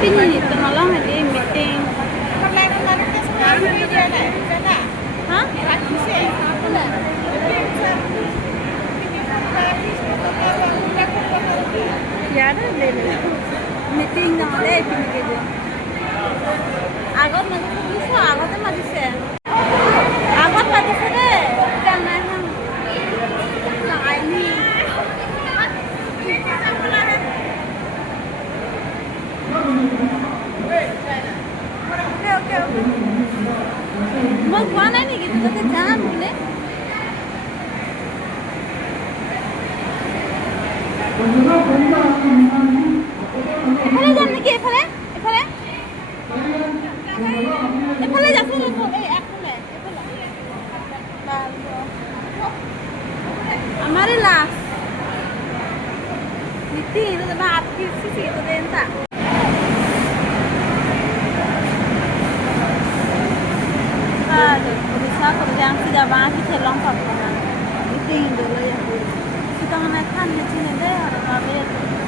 Pinili ito na lang, hindi meeting. Ha? ইয়াৰে meeting নহ'লে এইখিনিকে দিওঁ আগত মাতিছে বুজিছ আগতে মাতিছে আগত মাতিছে দেই এতিয়া নাই আইনি মই কোৱা নাই নেকি তোকে যাম বোলে এফালে যাম নেকি এফালে এফালে এফালে যাচোন এই একফালে আমারে লাস্ট নীতি itu sama api sisi itu denta aduh bisa kerjaan sudah banget sih lengkap kan itu dulu ya kita menekan di sini deh orang